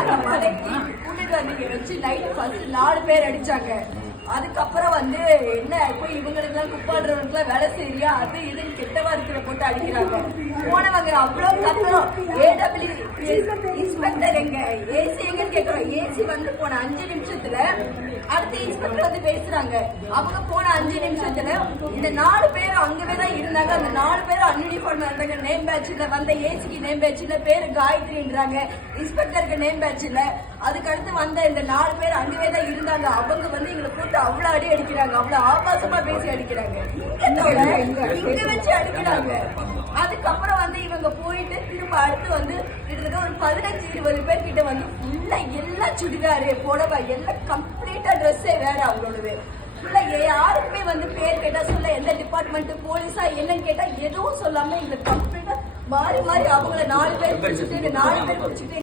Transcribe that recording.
இது போட்டு தண்ணி வச்சு லைட் மேற்கொண்டு நாலு பேர் அடிச்சாங்க. அதுக்கப்புறம் வந்து என்ன போய் இவங்களுக்கு எல்லாம் வேலை செய்யறியா அது இதுன்னு கெட்ட வார்த்தையில போட்டு அடிக்கிறாங்க. போனவங்க அவ்வளவு கத்துறோம் ஏடபிள்யூ இன்ஸ்பெக்டர் எங்க? ஏசி எங்கன்னு கேட்கறோம் ஏசி வந்து போன அஞ்சு நிமிஷத்துல அடுத்த இன்ஸ்பெக்டர் வந்து பேசுறாங்க. அவங்க போன அஞ்சு நிமிஷத்துல இந்த நாலு பேரும் அங்கவே தான் இருந்தாங்க. அந்த நாலு பேரும் அன்யூனிஃபார்ம் இருந்தாங்க நேம் பேட்ச்ல வந்த ஏசிக்கு நேம் பேட்ச்ல பேரு காயத்ரின்றாங்க. இன்ஸ்பெக்டருக்கு நேம் பேட்ச் இல்ல வந்த இந்த நாலு பேர் அங்கவே தான் இருந்தாங்க. அவங்க வந்து எங்களை போட்டு அவ்வளவு அடி அடிக்கிறாங்க அவ்வளவு ஆபாசமா பேசி அடிக்கிறாங்க. இங்க வச்சு அடிக்கிறாங்க. அதுக்கப்புறம் வந்து இவங்க போயிட்டு திரும்ப அடுத்து வந்து கிட்டத்தட்ட ஒரு பதினஞ்சு இருபது பேர் கிட்ட வந்து ஃபுல்லா எல்லாம் சுடிதாரு புடவை எல்லாம் கம்ப்ளீட்டா ட்ரெஸ்ஸே வேற அவங்களோடது. ஃபுல்லா யாருக்குமே வந்து பேர் கேட்டா சொல்ல எந்த டிபார்ட்மெண்ட் போலீஸா என்னன்னு கேட்டா எதுவும் சொல்லாம எங்களுக்கு கம்ப்ளீட்டா மாறி மாறி அவங்கள நாலு பேர் பிடிச்சிட்டு நாலு பேர் பிடிச்சிட்டு